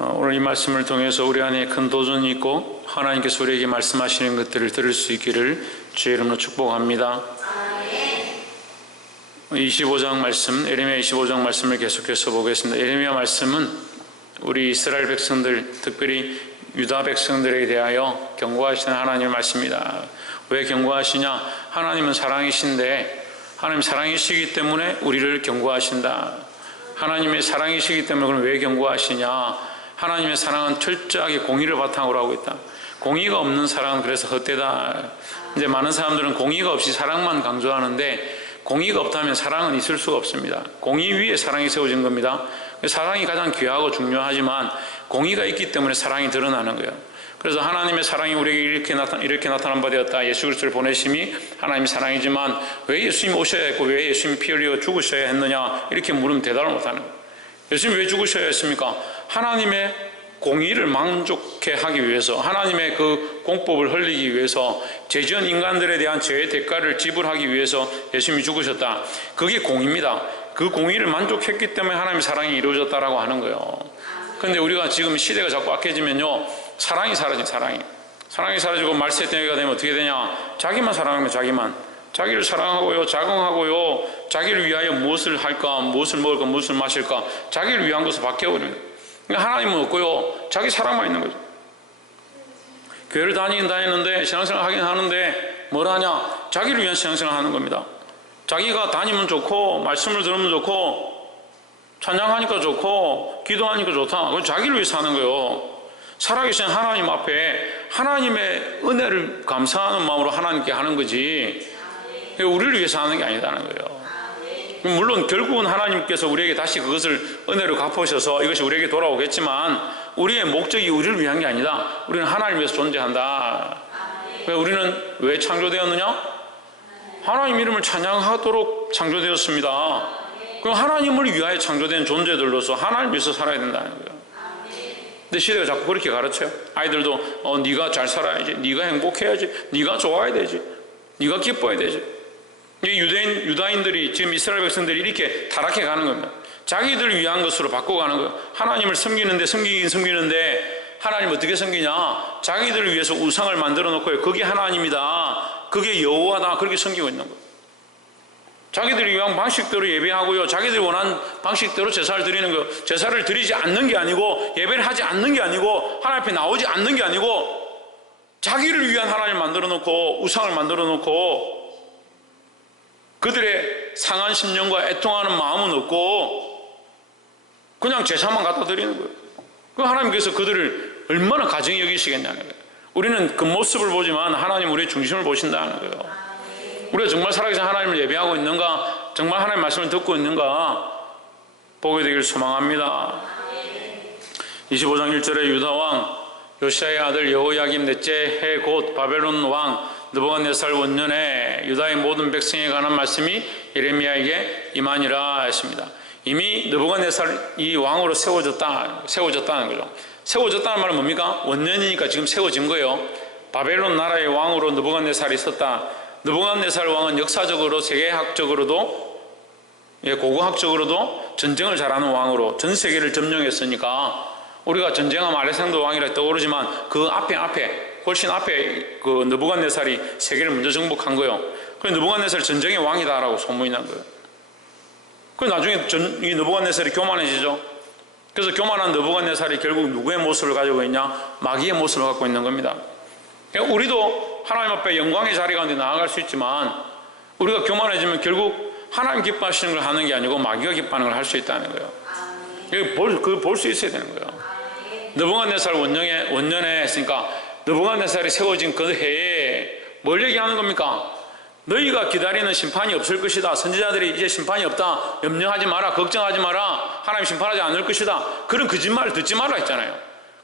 오늘 이 말씀을 통해서 우리 안에 큰 도전이 있고 하나님께서 우리에게 말씀하시는 것들을 들을 수 있기를 주의 이름으로 축복합니다. 25장 말씀, 에레미야 25장 말씀을 계속해서 보겠습니다. 에레미야 말씀은 우리 이스라엘 백성들, 특별히 유다 백성들에 대하여 경고하시는 하나님의 말씀입니다. 왜 경고하시냐? 하나님은 사랑이신데 하나님 사랑이시기 때문에 우리를 경고하신다. 하나님의 사랑이시기 때문에 그럼 왜 경고하시냐? 하나님의 사랑은 철저하게 공의를 바탕으로 하고 있다. 공의가 없는 사랑은 그래서 헛되다. 이제 많은 사람들은 공의가 없이 사랑만 강조하는데 공의가 없다면 사랑은 있을 수가 없습니다. 공의 위에 사랑이 세워진 겁니다. 사랑이 가장 귀하고 중요하지만 공의가 있기 때문에 사랑이 드러나는 거예요. 그래서 하나님의 사랑이 우리에게 이렇게 나타난 바 되었다. 예수 그리스도를 보내심이 하나님의 사랑이지만 왜 예수님이 오셔야 했고 왜 예수님이 피 흘리고 죽으셔야 했느냐 이렇게 물으면 대답을 못하는 거예요. 예수님이 왜 죽으셔야 했습니까? 하나님의 공의를 만족해 하기 위해서, 하나님의 그 공법을 흘리기 위해서, 죄지은 인간들에 대한 죄의 대가를 지불하기 위해서 예수님이 죽으셨다. 그게 공의입니다. 그 공의를 만족했기 때문에 하나님의 사랑이 이루어졌다라고 하는 거예요. 그런데 우리가 지금 시대가 자꾸 악해지면요, 사랑이 사라진 사랑이 사라지고 말세 때가 되면 어떻게 되냐? 자기만 사랑하면 자기를 사랑하고요, 자긍하고요, 자기를 위하여 무엇을 할까, 무엇을 먹을까, 무엇을 마실까, 자기를 위한 것을 바뀌어버리는 거예요. 그러니까 하나님은 없고요, 자기 사랑만 있는 거죠. 교회를 다니는데 신앙생활 하긴 하는데 뭘 하냐? 자기를 위한 신앙생활 하는 겁니다. 자기가 다니면 좋고 말씀을 들으면 좋고 찬양하니까 좋고 기도하니까 좋다. 그건 자기를 위해서 하는 거예요. 살아계신 하나님 앞에 하나님의 은혜를 감사하는 마음으로 하나님께 하는 거지 우리를 위해서 하는 게 아니다는 거예요. 물론 결국은 하나님께서 우리에게 다시 그것을 은혜로 갚으셔서 이것이 우리에게 돌아오겠지만 우리의 목적이 우리를 위한 게 아니다. 우리는 하나님을 위해서 존재한다. 우리는 왜 창조되었느냐? 하나님 이름을 찬양하도록 창조되었습니다. 그럼 하나님을 위하여 창조된 존재들로서 하나님을 위해서 살아야 된다는 거예요. 근데 시대가 자꾸 그렇게 가르쳐요. 아이들도 네가 잘 살아야지, 네가 행복해야지, 네가 좋아야 되지, 네가 기뻐야 되지. 유다인들이 지금 이스라엘 백성들이 이렇게 타락해 가는 겁니다. 자기들을 위한 것으로 바꿔가는 거예요. 하나님을 섬기는데 하나님 어떻게 섬기냐? 자기들을 위해서 우상을 만들어 놓고 그게 하나님이다, 그게 여호와다, 그렇게 섬기고 있는 거예요. 자기들이 위한 방식대로 예배하고요, 자기들이 원하는 방식대로 제사를 드리는 거예요. 제사를 드리지 않는 게 아니고 예배를 하지 않는 게 아니고 하나님 앞에 나오지 않는 게 아니고 자기를 위한 하나님을 만들어 놓고 우상을 만들어 놓고 그들의 상한 심령과 애통하는 마음은 없고 그냥 제사만 갖다 드리는 거예요. 그 하나님께서 그들을 얼마나 가증히 여기시겠냐는 거예요. 우리는 그 모습을 보지만 하나님 우리의 중심을 보신다는 거예요. 우리가 정말 살아계신 하나님을 예배하고 있는가, 정말 하나님의 말씀을 듣고 있는가 보게 되길 소망합니다. 25장 1절에 유다왕 요시야의 아들 여호야김 넷째 해 곧 바벨론 왕 느부갓네살 원년에 유다의 모든 백성에 관한 말씀이 예레미야에게 임하니라 했습니다. 이미 느부갓네살 이 왕으로 세워졌다는 거죠. 세워졌다는 말은 뭡니까? 원년이니까 지금 세워진 거예요. 바벨론 나라의 왕으로 느부갓네살이 있었다. 느부갓네살 왕은 역사적으로 세계학적으로도 고고학적으로도 전쟁을 잘하는 왕으로 전 세계를 점령했으니까 우리가 전쟁하면 알렉산더 왕이라 떠오르지만 그 훨씬 앞에 그 느부갓네살이 세계를 먼저 정복한 거예요. 그래서 느부갓네살이 전쟁의 왕이다라고 소문이 난 거예요. 그래서 나중에 이 느부갓네살이 교만해지죠. 그래서 교만한 느부갓네살이 결국 누구의 모습을 가지고 있냐? 마귀의 모습을 갖고 있는 겁니다. 그러니까 우리도 하나님 앞에 영광의 자리 가운데 나아갈 수 있지만 우리가 교만해지면 결국 하나님 기뻐하시는 걸 하는 게 아니고 마귀가 기뻐하는 걸 할 수 있다는 거예요. 그걸 볼 수 있어야 되는 거예요. 느부갓네살 원년에 했으니까 느부갓네살이 세워진 그 해에 뭘 얘기하는 겁니까? 너희가 기다리는 심판이 없을 것이다. 선지자들이 이제 심판이 없다. 염려하지 마라. 걱정하지 마라. 하나님 심판하지 않을 것이다. 그런 거짓말을 듣지 말라 했잖아요.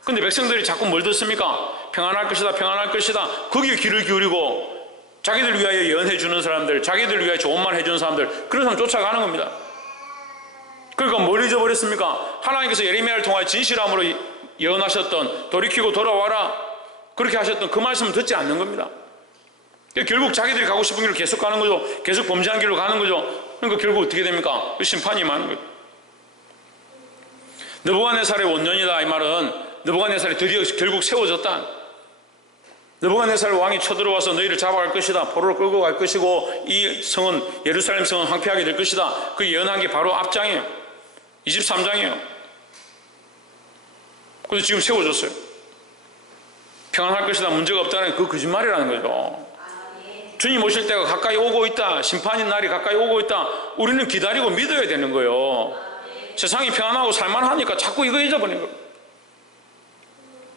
근데 백성들이 자꾸 뭘 듣습니까? 평안할 것이다. 평안할 것이다. 거기에 귀를 기울이고 자기들 위하여 예언해 주는 사람들, 자기들 위하여 좋은 말 해주는 사람들, 그런 사람 쫓아가는 겁니다. 그러니까 뭘 잊어버렸습니까? 하나님께서 예레미야를 통하여 진실함으로 예언하셨던 돌이키고 돌아와라 그렇게 하셨던 그 말씀을 듣지 않는 겁니다. 결국 자기들이 가고 싶은 길을 계속 가는 거죠. 계속 범죄한 길로 가는 거죠. 그러니까 결국 어떻게 됩니까? 심판이 임하는 거죠. 느부갓네살의 원년이다 이 말은 느부갓네살이 드디어 결국 세워졌다. 느부갓네살 왕이 쳐들어와서 너희를 잡아갈 것이다. 포로로 끌고 갈 것이고 이 성은 예루살렘 성은 황폐하게 될 것이다. 그 예언한 게 바로 앞장이에요. 23장이에요. 그래서 지금 세워졌어요. 평안할 것이다. 문제가 없다는 그 거짓말이라는 거죠. 주님 오실 때가 가까이 오고 있다. 심판의 날이 가까이 오고 있다. 우리는 기다리고 믿어야 되는 거예요. 세상이 평안하고 살만하니까 자꾸 이거 잊어버리는 거예요.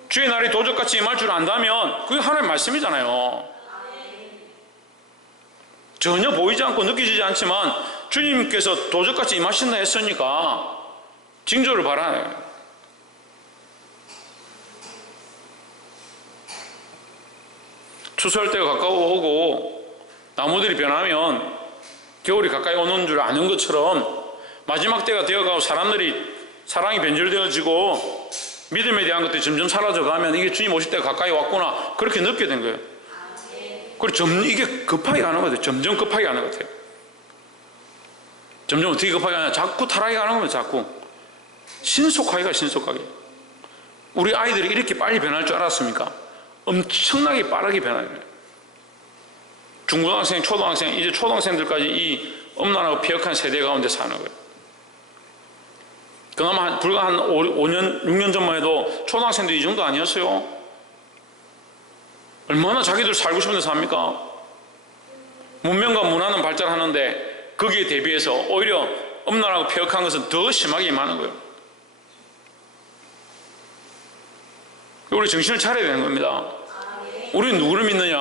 주의 날이 도적같이 임할 줄 안다면 그게 하나님의 말씀이잖아요. 전혀 보이지 않고 느껴지지 않지만 주님께서 도적같이 임하신다 했으니까 징조를 바라요. 추수할 때가 가까워오고 나무들이 변하면 겨울이 가까이 오는 줄 아는 것처럼 마지막 때가 되어가고 사랑이 변질되어지고 믿음에 대한 것들이 점점 사라져가면 이게 주님 오실 때가 가까이 왔구나 그렇게 느끼게 된 거예요. 그리고 이게 급하게 가는 것 같아요. 점점 급하게 가는 것 같아요. 점점 어떻게 급하게 가냐, 자꾸 타락해 가는 겁니다. 자꾸 신속하게 가. 신속하게. 우리 아이들이 이렇게 빨리 변할 줄 알았습니까? 엄청나게 빠르게 변하는 거예요. 중고등학생, 초등학생, 이제 초등학생들까지 이 엄난하고 폐역한 세대 가운데 사는 거예요. 그나마 불과 한 5년, 6년 전만 해도 초등학생도 이 정도 아니었어요. 얼마나 자기들 살고 싶은데 삽니까? 문명과 문화는 발달하는데 거기에 대비해서 오히려 엄난하고 폐역한 것은 더 심하게 임하는 거예요. 우리 정신을 차려야 되는 겁니다. 우리는 누구를 믿느냐?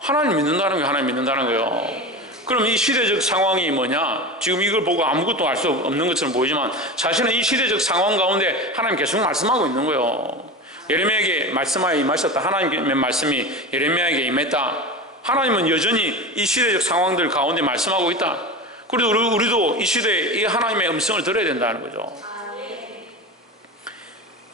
하나님 믿는다는 거예요. 하나님 믿는다는 거예요. 그럼 이 시대적 상황이 뭐냐? 지금 이걸 보고 아무것도 알 수 없는 것처럼 보이지만 사실은 이 시대적 상황 가운데 하나님 계속 말씀하고 있는 거예요. 예레미야에게 말씀하여 임하셨다. 하나님의 말씀이 예레미야에게 임했다. 하나님은 여전히 이 시대적 상황들 가운데 말씀하고 있다. 그래도 우리도 이 시대에 이 하나님의 음성을 들어야 된다는 거죠.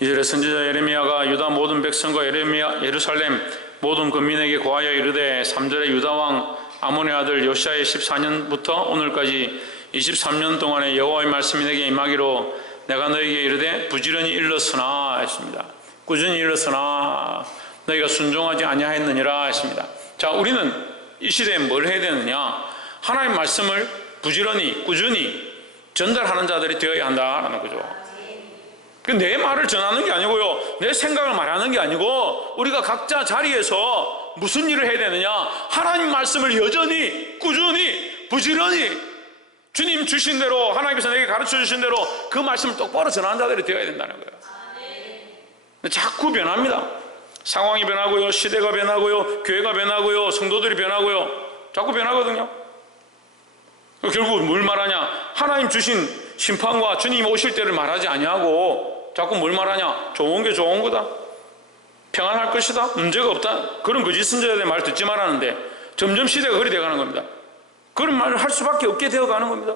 2절에 선지자 예레미야가 유다 모든 백성과 예루살렘 모든 국민에게 고하여 이르되 3절에 유다왕 아몬의 아들 요시아의 14년부터 오늘까지 23년 동안의 여호와의 말씀이 내게 임하기로 내가 너에게 이르되 부지런히 일렀으나 했습니다. 꾸준히 일렀으나 너희가 순종하지 아니하였느니라 했습니다. 자, 우리는 이 시대에 뭘 해야 되느냐? 하나님 말씀을 부지런히 꾸준히 전달하는 자들이 되어야 한다라는 거죠. 내 말을 전하는 게 아니고요, 내 생각을 말하는 게 아니고 우리가 각자 자리에서 무슨 일을 해야 되느냐? 하나님 말씀을 여전히 꾸준히 부지런히 주님 주신 대로, 하나님께서 내게 가르쳐 주신 대로 그 말씀을 똑바로 전하는 자들이 되어야 된다는 거예요. 자꾸 변합니다. 상황이 변하고요, 시대가 변하고요, 교회가 변하고요, 성도들이 변하고요, 자꾸 변하거든요. 결국 뭘 말하냐? 하나님 주신 심판과 주님 오실 때를 말하지 아니하고 자꾸 뭘 말하냐? 좋은 게 좋은 거다, 평안할 것이다, 문제가 없다, 그런 거짓 선지자들의 말 듣지 말라는데 점점 시대가 그리 돼가는 겁니다. 그런 말을 할 수밖에 없게 되어가는 겁니다.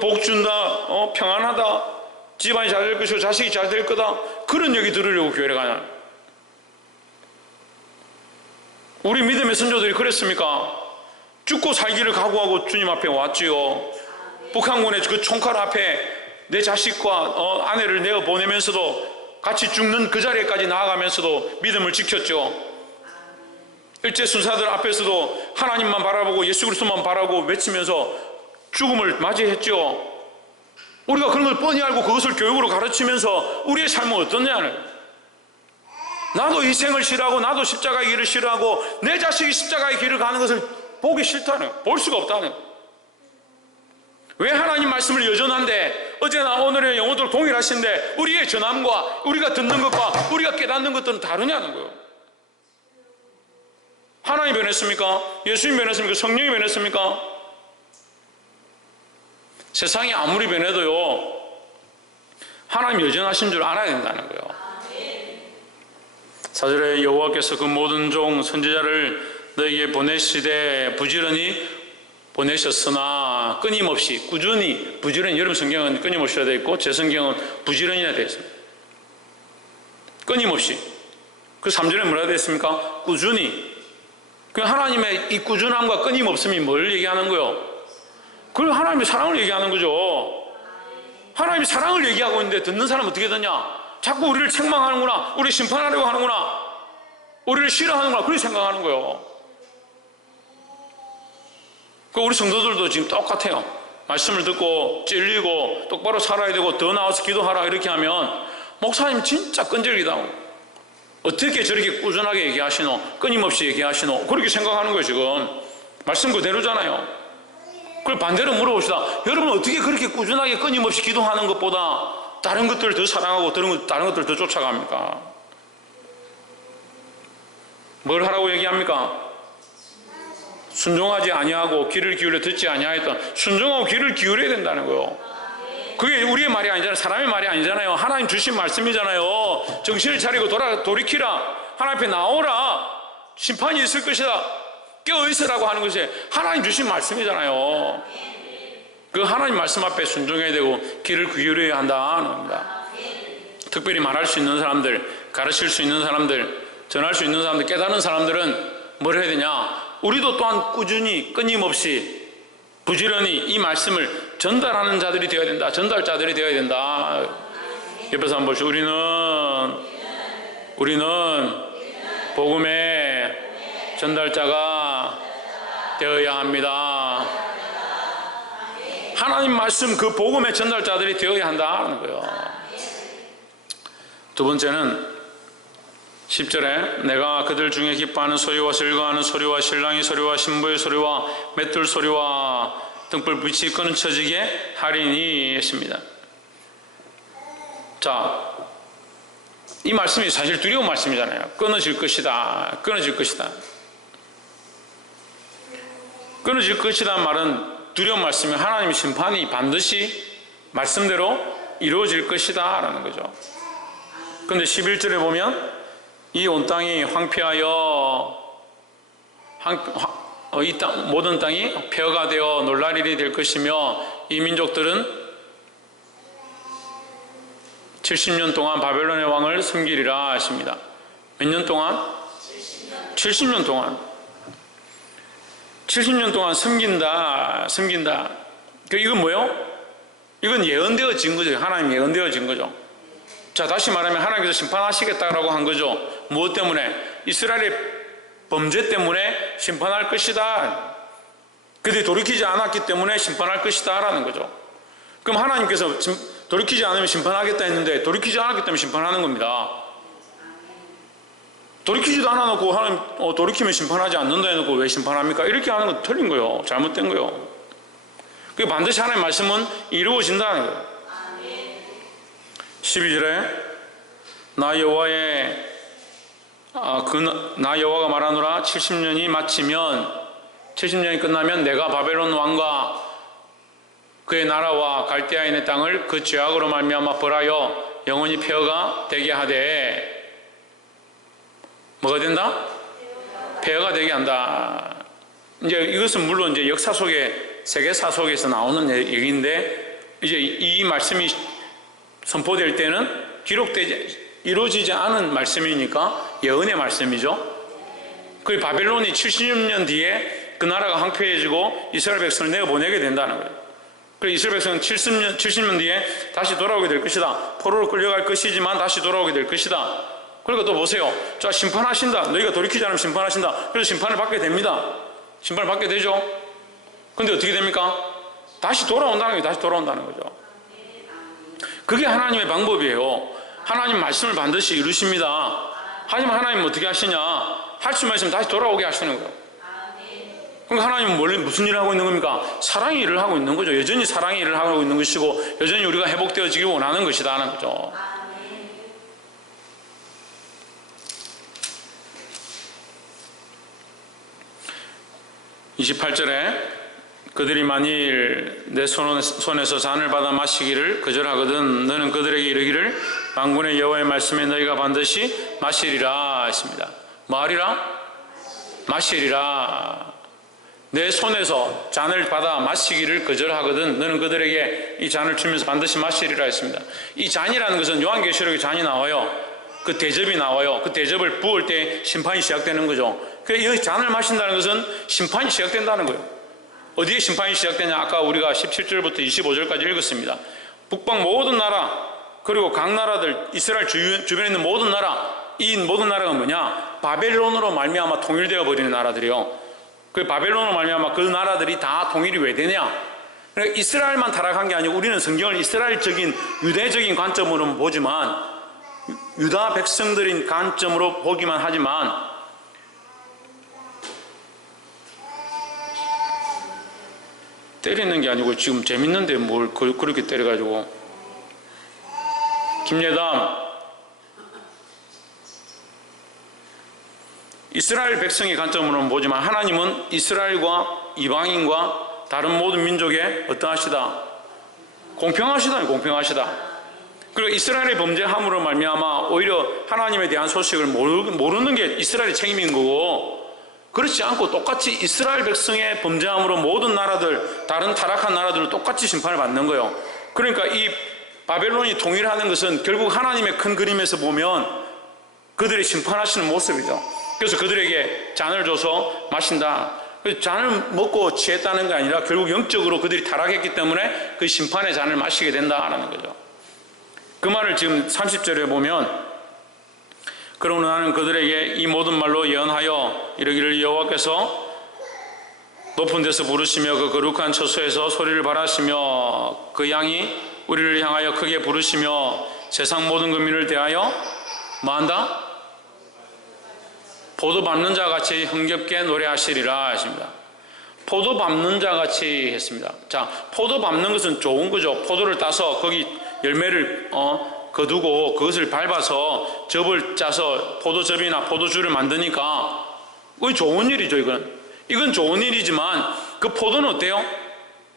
복 준다, 평안하다, 집안이 잘 될 것이고 자식이 잘 될 거다, 그런 얘기 들으려고 교회를 가냐? 우리 믿음의 선조들이 그랬습니까? 죽고 살기를 각오하고 주님 앞에 왔지요. 북한군의 그 총칼 앞에 내 자식과 아내를 내어 보내면서도 같이 죽는 그 자리에까지 나아가면서도 믿음을 지켰죠. 일제 순사들 앞에서도 하나님만 바라보고 예수 그리스도만 바라고 외치면서 죽음을 맞이했죠. 우리가 그런 걸 뻔히 알고 그것을 교육으로 가르치면서 우리의 삶은 어떠냐는, 나도 희생을 싫어하고 나도 십자가의 길을 싫어하고 내 자식이 십자가의 길을 가는 것을 보기 싫다는, 볼 수가 없다는. 왜 하나님 말씀을 여전한데 어제나 오늘의 영혼도록 동일하신데 우리의 전함과 우리가 듣는 것과 우리가 깨닫는 것들은 다르냐는 거예요. 하나님이 변했습니까? 예수님이 변했습니까? 성령이 변했습니까? 세상이 아무리 변해도요, 하나님 여전하신 줄 알아야 된다는 거예요. 4절에 여호와께서 그 모든 종 선지자를 너에게 보내시되 부지런히 보내셨으나 끊임없이, 꾸준히, 부지런히, 여러분 성경은 끊임없이라 되어 있고 제 성경은 부지런히라 되어 있습니다. 끊임없이. 그 3절에 뭐라 되어 있습니까? 꾸준히. 그 하나님의 이 꾸준함과 끊임없음이 뭘 얘기하는 거예요? 그걸 하나님의 사랑을 얘기하는 거죠. 하나님이 사랑을 얘기하고 있는데 듣는 사람은 어떻게 듣냐? 자꾸 우리를 책망하는구나, 우리를 심판하려고 하는구나, 우리를 싫어하는구나, 그렇게 생각하는 거예요. 우리 성도들도 지금 똑같아요. 말씀을 듣고 찔리고 똑바로 살아야 되고 더 나와서 기도하라 이렇게 하면 목사님 진짜 끈질기다, 어떻게 저렇게 꾸준하게 얘기하시노, 끊임없이 얘기하시노, 그렇게 생각하는 거예요. 지금 말씀 그대로잖아요. 그걸 반대로 물어봅시다. 여러분 어떻게 그렇게 꾸준하게 끊임없이 기도하는 것보다 다른 것들을 더 사랑하고 다른 것들을 더 쫓아갑니까? 뭘 하라고 얘기합니까? 순종하지 아니하고 귀를 기울여 듣지 아니하였던, 순종하고 귀를 기울여야 된다는 거예요. 그게 우리의 말이 아니잖아요. 사람의 말이 아니잖아요. 하나님 주신 말씀이잖아요. 정신을 차리고 돌이키라, 하나님 앞에 나오라, 심판이 있을 것이다, 깨어있으라고 하는 것이 하나님 주신 말씀이잖아요. 그 하나님 말씀 앞에 순종해야 되고 귀를 기울여야 한다는 겁니다. 특별히 말할 수 있는 사람들, 가르칠 수 있는 사람들, 전할 수 있는 사람들, 깨닫는 사람들은 뭘 해야 되냐? 우리도 또한 꾸준히 끊임없이 부지런히 이 말씀을 전달하는 자들이 되어야 된다. 전달자들이 되어야 된다. 옆에서 한번 보시죠. 우리는 복음의 전달자가 되어야 합니다. 하나님 말씀 그 복음의 전달자들이 되어야 한다는 거예요. 두 번째는 10절에 내가 그들 중에 기뻐하는 소리와 즐거워하는 소리와 신랑의 소리와 신부의 소리와 맷돌 소리와 등불 빛이 끊어지게 하리니 했습니다. 자, 이 말씀이 사실 두려운 말씀이잖아요. 끊어질 것이다, 끊어질 것이다. 끊어질 것이다 말은 두려운 말씀이 하나님의 심판이 반드시 말씀대로 이루어질 것이다 라는 거죠. 그런데 11절에 보면 이 온 땅이 황폐하여 이 땅, 모든 땅이 폐허가 되어 놀랄 일이 될 것이며 이 민족들은 70년 동안 바벨론의 왕을 섬기리라 하십니다. 몇 년 동안? 70년 동안. 70년 동안 섬긴다. 이건 뭐예요? 이건 예언되어진 거죠. 하나님 예언되어진 거죠. 자, 다시 말하면 하나님께서 심판하시겠다라고 한 거죠. 무엇 때문에? 이스라엘의 범죄 때문에 심판할 것이다. 그들이 돌이키지 않았기 때문에 심판할 것이다 라는 거죠. 그럼 하나님께서 돌이키지 않으면 심판하겠다 했는데 돌이키지 않았기 때문에 심판하는 겁니다. 돌이키지도 않아놓고 하나님 돌이키면 심판하지 않는다 해놓고 왜 심판합니까? 이렇게 하는 건 틀린 거예요. 잘못된 거예요. 그게 반드시 하나님의 말씀은 이루어진다는 거예요. 12절에 나 여호와가 말하노라 70년이 마치면 70년이 끝나면 내가 바벨론 왕과 그의 나라와 갈대아인의 땅을 그 죄악으로 말미암아 벌하여 영원히 폐허가 되게 하되 뭐가 된다? 폐허가 되게 한다. 이제 이것은 물론 이제 역사 속에 세계사 속에서 나오는 얘기인데 이제 이 말씀이 선포될 때는 이루어지지 않은 말씀이니까 예언의 말씀이죠. 그 바벨론이 70년 뒤에 그 나라가 황폐해지고 이스라엘 백성을 내어보내게 된다는 거예요. 그래서 이스라엘 백성은 70년 뒤에 다시 돌아오게 될 것이다. 포로로 끌려갈 것이지만 다시 돌아오게 될 것이다. 그러니까 또 보세요. 자, 심판하신다. 너희가 돌이키지 않으면 심판하신다. 그래서 심판을 받게 됩니다. 심판을 받게 되죠. 근데 어떻게 됩니까? 다시 돌아온다는 게 다시 돌아온다는 거죠. 그게 하나님의 방법이에요. 하나님 말씀을 반드시 이루십니다. 하지만 하나님은 어떻게 하시냐? 할 수만 있으면 다시 돌아오게 하시는 거예요. 그러니까 하나님은 무슨 일을 하고 있는 겁니까? 사랑의 일을 하고 있는 거죠. 여전히 사랑의 일을 하고 있는 것이고 여전히 우리가 회복되어지길 원하는 것이다 하는 거죠. 28절에 그들이 만일 내 손에서 잔을 받아 마시기를 거절하거든 너는 그들에게 이르기를 만군의 여호와의 말씀에 너희가 반드시 마시리라 했습니다. 뭐 하리라? 마시리라. 내 손에서 잔을 받아 마시기를 거절하거든 너는 그들에게 이 잔을 주면서 반드시 마시리라 했습니다. 이 잔이라는 것은 요한계시록에 잔이 나와요. 그 대접이 나와요. 그 대접을 부을 때 심판이 시작되는 거죠. 그래서 이 잔을 마신다는 것은 심판이 시작된다는 거예요. 어디에 심판이 시작되냐? 아까 우리가 17절부터 25절까지 읽었습니다. 북방 모든 나라, 그리고 각 나라들, 이스라엘 주변에 있는 모든 나라, 이 모든 나라가 뭐냐? 바벨론으로 말미암아 통일되어 버리는 나라들이요. 그 바벨론으로 말미암아 그 나라들이 다 통일이 왜 되냐? 그러니까 이스라엘만 타락한 게 아니고 우리는 성경을 이스라엘적인 유대적인 관점으로 보지만, 유다 백성들인 관점으로 보기만 하지만, 때리는 게 아니고 지금 재밌는데 뭘 그렇게 때려가지고. 김예담, 이스라엘 백성의 관점으로는 보지만 하나님은 이스라엘과 이방인과 다른 모든 민족에 어떠하시다? 공평하시다. 공평하시다. 그리고 이스라엘의 범죄함으로 말미암아 오히려 하나님에 대한 소식을 모르는 게 이스라엘의 책임인 거고, 그렇지 않고 똑같이 이스라엘 백성의 범죄함으로 모든 나라들, 다른 타락한 나라들을 똑같이 심판을 받는 거예요. 그러니까 이 바벨론이 통일하는 것은 결국 하나님의 큰 그림에서 보면 그들이 심판하시는 모습이죠. 그래서 그들에게 잔을 줘서 마신다. 잔을 먹고 취했다는 게 아니라 결국 영적으로 그들이 타락했기 때문에 그 심판의 잔을 마시게 된다라는 거죠. 그 말을 지금 30절에 보면, 그러므로 나는 그들에게 이 모든 말로 예언하여 이르기를 여호와께서 높은 데서 부르시며 그 거룩한 처소에서 소리를 발하시며 그 양이 우리를 향하여 크게 부르시며 세상 모든 국민을 대하여 뭐한다? 포도 밟는 자 같이 흥겹게 노래하시리라 하십니다. 포도 밟는 자 같이 했습니다. 자, 포도 밟는 것은 좋은 거죠. 포도를 따서 거기 열매를 거두고 그것을 밟아서 즙을 짜서 포도즙이나 포도주를 만드니까 그게 좋은 일이죠. 이건 좋은 일이지만 그 포도는 어때요?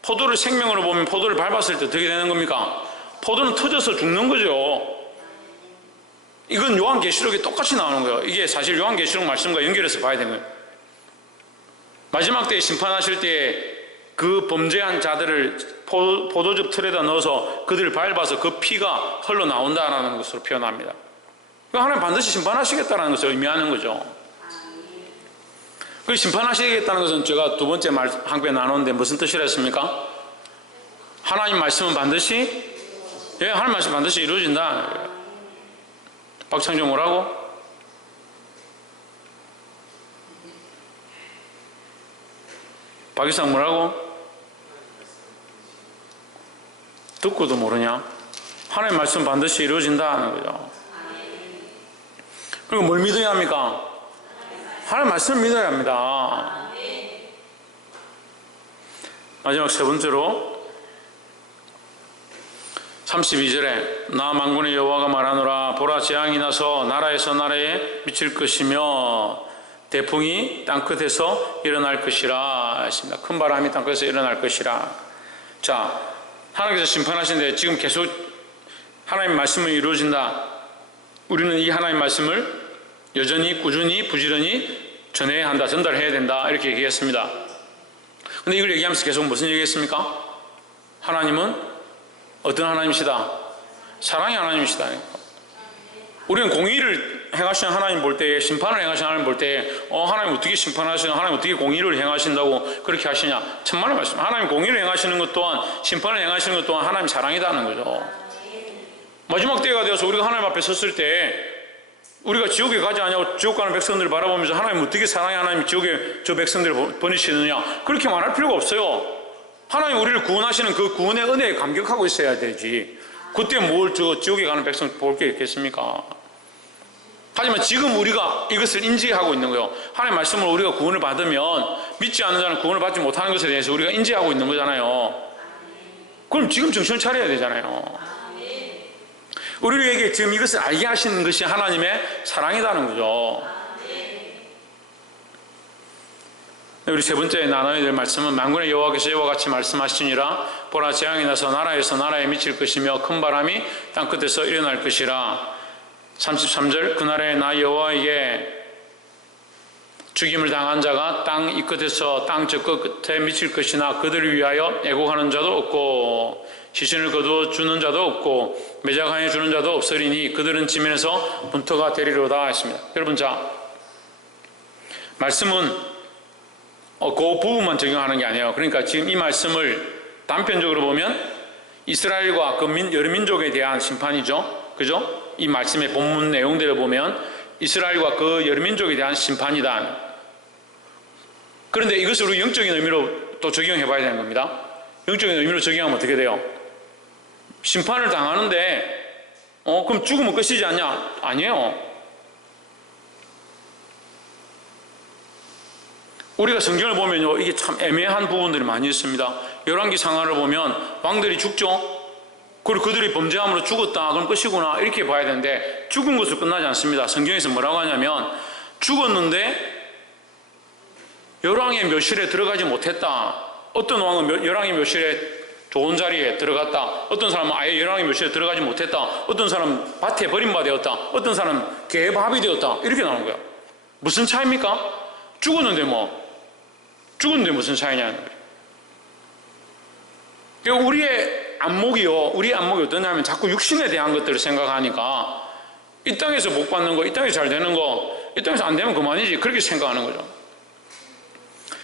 포도를 생명으로 보면 포도를 밟았을 때 어떻게 되는 겁니까? 포도는 터져서 죽는 거죠. 이건 요한계시록에 똑같이 나오는 거예요. 이게 사실 요한계시록 말씀과 연결해서 봐야 되는 거예요. 마지막 때에 심판하실 때에 그 범죄한 자들을 포도즙 틀에다 넣어서 그들을 밟아서 그 피가 흘러나온다라는 것으로 표현합니다. 하나님 반드시 심판하시겠다는 것을 의미하는 거죠. 그 심판하시겠다는 것은 제가 두 번째 항변 나누는데 무슨 뜻이라 했습니까? 하나님 말씀은 반드시, 하나님 말씀 반드시 이루어진다. 박창정 뭐라고? 박이상 뭐라고? 듣고도 모르냐? 하나님 말씀 반드시 이루어진다는 거죠. 그리고 뭘 믿어야 합니까? 하나님 말씀을 믿어야 합니다. 마지막 세 번째로 32절에 나 만군의 여호와가 말하노라 보라 재앙이 나서 나라에서 나라에 미칠 것이며 대풍이 땅끝에서 일어날 것이라 했습니다. 큰 바람이 땅끝에서 일어날 것이라. 자, 하나님께서 심판하시는데 지금 계속 하나님 말씀은 이루어진다. 우리는 이 하나님 말씀을 여전히 꾸준히 부지런히 전해야 한다, 전달해야 된다, 이렇게 얘기했습니다. 근데 이걸 얘기하면서 계속 무슨 얘기했습니까? 하나님은 어떤 하나님이시다? 사랑의 하나님이시다. 우리는 공의를 행하시는 하나님 볼 때에, 심판을 행하시는 하나님 볼 때에 하나님 어떻게 심판하시나, 하나님 어떻게 공의를 행하신다고 그렇게 하시냐? 천만의 말씀. 하나님 공의를 행하시는 것 또한, 심판을 행하시는 것 또한 하나님 사랑이다는 거죠. 마지막 때가 되어서 우리가 하나님 앞에 섰을 때 우리가 지옥에 가지 않냐고 지옥 가는 백성들을 바라보면서 하나님 어떻게 사랑의 하나님이 지옥에 저 백성들을 보내시느냐, 그렇게 말할 필요가 없어요. 하나님 우리를 구원하시는 그 구원의 은혜에 감격하고 있어야 되지. 그때 뭘 지옥에 가는 백성 볼 게 있겠습니까? 하지만 지금 우리가 이것을 인지하고 있는 거예요. 하나님 말씀으로 우리가 구원을 받으면 믿지 않는 자는 구원을 받지 못하는 것에 대해서 우리가 인지하고 있는 거잖아요. 그럼 지금 정신을 차려야 되잖아요. 우리에게 지금 이것을 알게 하시는 것이 하나님의 사랑이라는 거죠. 우리 세 번째 나눠야 될 말씀은 만군의 여호와께서 이와 같이 말씀하시니라 보라 재앙이 나서 나라에서 나라에 미칠 것이며 큰 바람이 땅끝에서 일어날 것이라. 33절 그날에 나 여호와에게 죽임을 당한 자가 땅 이 끝에서 땅 저 끝에 미칠 것이나 그들을 위하여 애곡하는 자도 없고 시신을 거두어 주는 자도 없고 매장하여 주는 자도 없으리니 그들은 지면에서 분터가 되리로다 했습니다. 여러분, 자, 말씀은 그 부분만 적용하는 게 아니에요. 그러니까 지금 이 말씀을 단편적으로 보면 이스라엘과 그 여러 민족에 대한 심판이죠. 그죠? 이 말씀의 본문 내용들을 보면 이스라엘과 그 여러 민족에 대한 심판이다. 그런데 이것을 우리 영적인 의미로 또 적용해 봐야 되는 겁니다. 영적인 의미로 적용하면 어떻게 돼요? 심판을 당하는데 그럼 죽으면 끝이지 않냐? 아니에요. 우리가 성경을 보면요, 이게 참 애매한 부분들이 많이 있습니다. 열왕기 상하를 보면 왕들이 죽죠. 그리고 그들이 범죄함으로 죽었다, 그럼 끝이구나, 이렇게 봐야 되는데 죽은 것으로 끝나지 않습니다. 성경에서 뭐라고 하냐면 죽었는데 열왕의 묘실에 들어가지 못했다. 어떤 왕은 열왕의 묘실에 좋은 자리에 들어갔다. 어떤 사람은 아예 열왕의 묘실에 들어가지 못했다. 어떤 사람은 밭에 버림받았다. 어떤 사람은 개의 밥이 되었다. 이렇게 나오는 거예요. 무슨 차이입니까? 죽었는데 무슨 차이냐는 거예요. 그러니까 우리의 안목이 어떠냐면 자꾸 육신에 대한 것들을 생각하니까 이 땅에서 복 받는 거, 이 땅에서 잘 되는 거, 이 땅에서 안 되면 그만이지, 그렇게 생각하는 거죠.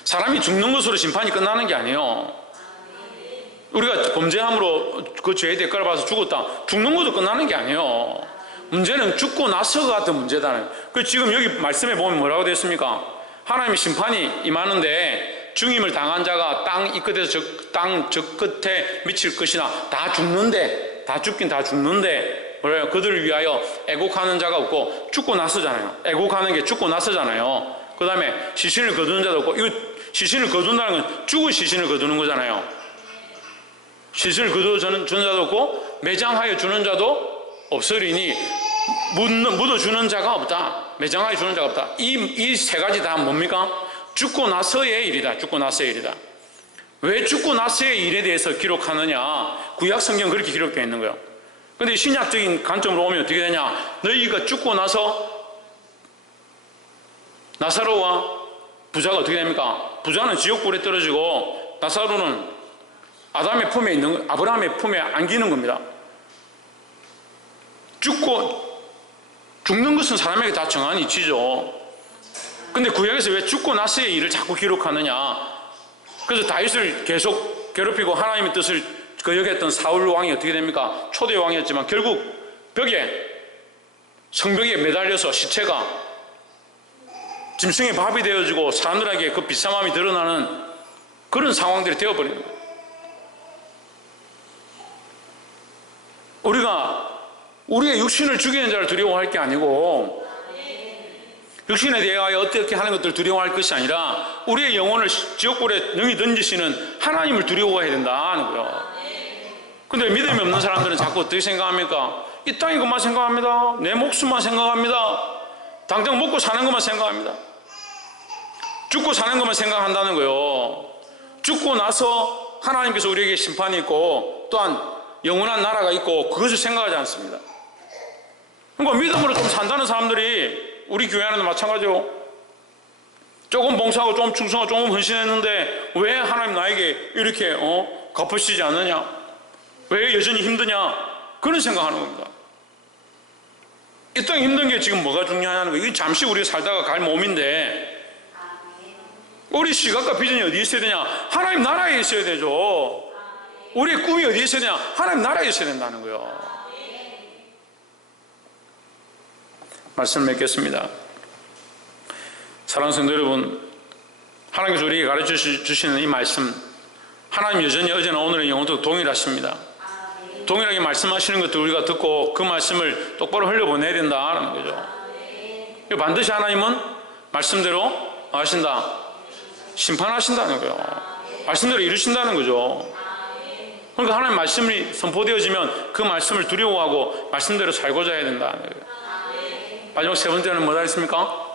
사람이 죽는 것으로 심판이 끝나는 게 아니에요. 우리가 범죄함으로 그 죄의 대가를 받아서 죽었다, 죽는 것도 끝나는 게 아니에요. 문제는 죽고 나서가 같은 문제다. 그 지금 여기 말씀에 보면 뭐라고 되어 있습니까? 하나님의 심판이 임하는데 중임을 당한 자가 땅 이 끝에서 땅 저 끝에 미칠 것이나 다 죽는데, 다 죽긴 다 죽는데 뭐래요? 그들을 위하여 애곡하는 자가 없고, 죽고 나서잖아요. 애곡하는 게 죽고 나서잖아요. 그 다음에 시신을 거두는 자도 없고, 이거 시신을 거둔다는 건 죽은 시신을 거두는 거잖아요. 시신을 거두어 주는 자도 없고 매장하여 주는 자도 없으리니 묻어주는 자가 없다. 매장하여 주는 자가 없다. 이 세 가지 다 뭡니까? 죽고 나서의 일이다. 죽고 나서의 일이다. 왜 죽고 나서의 일에 대해서 기록하느냐? 구약 성경 그렇게 기록되어 있는 거예요. 근데 신약적인 관점으로 오면 어떻게 되냐? 너희가 죽고 나서 나사로와 부자가 어떻게 됩니까? 부자는 지옥불에 떨어지고 나사로는 아담의 품에 있는, 아브라함의 품에 안기는 겁니다. 죽는 것은 사람에게 다 정한 이치죠. 근데 구약에서 왜 죽고 나서의 일을 자꾸 기록하느냐? 그래서 다윗을 계속 괴롭히고 하나님의 뜻을 거역했던 사울 왕이 어떻게 됩니까? 초대 왕이었지만 결국 성벽에 매달려서 시체가 짐승의 밥이 되어지고 사람들에게 그 비참함이 드러나는 그런 상황들이 되어버리는 거예요. 우리가 우리의 육신을 죽이는 자를 두려워할 게 아니고, 육신에 대하여 어떻게 하는 것들을 두려워할 것이 아니라 우리의 영혼을 지옥불에 능히 던지시는 하나님을 두려워해야 된다는 거예요. 근데 믿음이 없는 사람들은 자꾸 어떻게 생각합니까? 이 땅의 것만 생각합니다. 내 목숨만 생각합니다. 당장 먹고 사는 것만 생각합니다. 죽고 사는 것만 생각한다는 거예요. 죽고 나서 하나님께서 우리에게 심판이 있고 또한 영원한 나라가 있고 그것을 생각하지 않습니다. 그러니까 믿음으로 좀 산다는 사람들이 우리 교회 안에도 마찬가지로 조금 봉사하고 조금 충성하고 조금 헌신했는데 왜 하나님 나에게 이렇게 갚으시지 않느냐? 왜 여전히 힘드냐? 그런 생각하는 겁니다. 이 땅에 힘든 게 지금 뭐가 중요하냐는 거예요. 이게 잠시 우리가 살다가 갈 몸인데 우리 시각과 비전이 어디에 있어야 되냐? 하나님 나라에 있어야 되죠. 우리의 꿈이 어디에 있어야 되냐? 하나님 나라에 있어야 된다는 거예요. 말씀을 맺겠습니다. 사랑하는 성도 여러분, 하나님께서 우리에게 가르쳐 주시는 이 말씀, 하나님 여전히 어제나 오늘은 영원토록 동일하십니다. 동일하게 말씀하시는 것들 우리가 듣고 그 말씀을 똑바로 흘려보내야 된다는 거죠. 반드시 하나님은 말씀대로 하신다, 심판하신다는 거예요. 말씀대로 이루신다는 거죠. 그러니까 하나님 말씀이 선포되어지면 그 말씀을 두려워하고 말씀대로 살고자 해야 된다는 거예요. 마지막 세 번째는 뭐다 했습니까?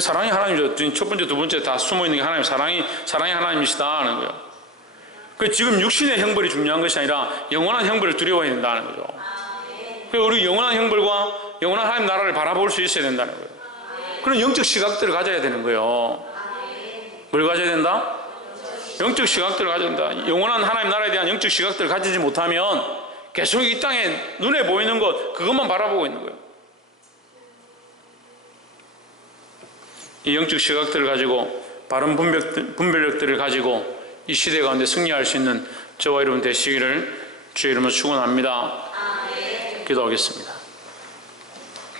사랑이 하나님이죠. 첫 번째, 두 번째 다 숨어있는 게 하나님, 사랑이 하나님이시다 하는 거예요. 지금 육신의 형벌이 중요한 것이 아니라 영원한 형벌을 두려워해야 된다는 거죠. 우리 영원한 형벌과 영원한 하나님 나라를 바라볼 수 있어야 된다는 거예요. 그런 영적 시각들을 가져야 되는 거예요. 뭘 가져야 된다? 영적 시각들을 가져야 된다. 영원한 하나님 나라에 대한 영적 시각들을 가지지 못하면 계속 이 땅에 눈에 보이는 것, 그것만 바라보고 있는 거예요. 이 영적 시각들을 가지고 바른 분별력들을 가지고 이 시대 가운데 승리할 수 있는 저와 여러분 되시기를 주의 이름으로 축원합니다. 기도하겠습니다.